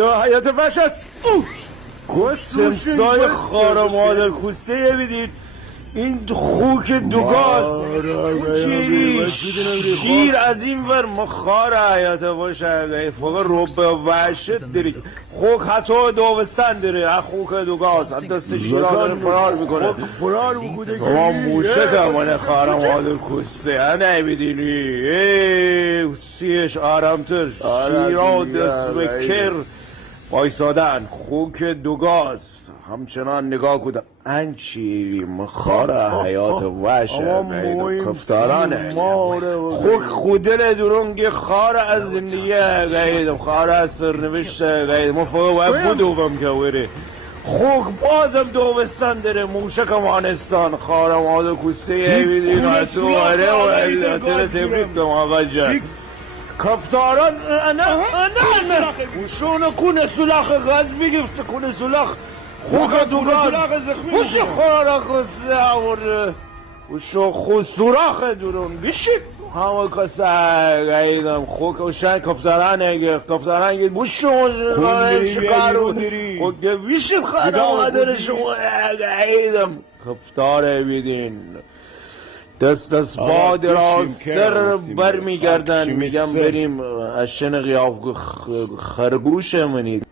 حیات وحش است. سمسای خارا مادر کوسه بیدید این خوک دوگاز شیر از این ور مخار حیات باشه فقط روبه وحشت داری خوک حتی داوستن داره خوک دوگاز دست شیرا داره فرار میکنه ما موشه کمانه خارا مادر کوسه نمیدینی سیش آرامتر شیرا دست بکر وایسادن خوک دوگاز همچنان نگاه کدم انچی مخار حیات وحشه کفتارانه خوک خودل درونگ خار از زندگیه گایدم خار از سرنوشته گایدم ما فقط باید بودوبم که وره خوک بازم دوستان داره موشک مانستان خارم آده کسته بیدین و تو وره و علتر تبریک دم آقا جان کفتاران نه وشون کنه سلاخ گاز میگفت کنه سلاخ خوک دو گاز وش خورا کسه آوره وشو خود سراخ درون بشید همه کسه گایدم خوک وشن کفتاران اگه کفتاران اگه وشو شکارو خوک بشید خانم آدر شما گایدم کفتاره بیدین دست با دراستر بر میگردن میگم بریم اشن قیاف خرگوش منید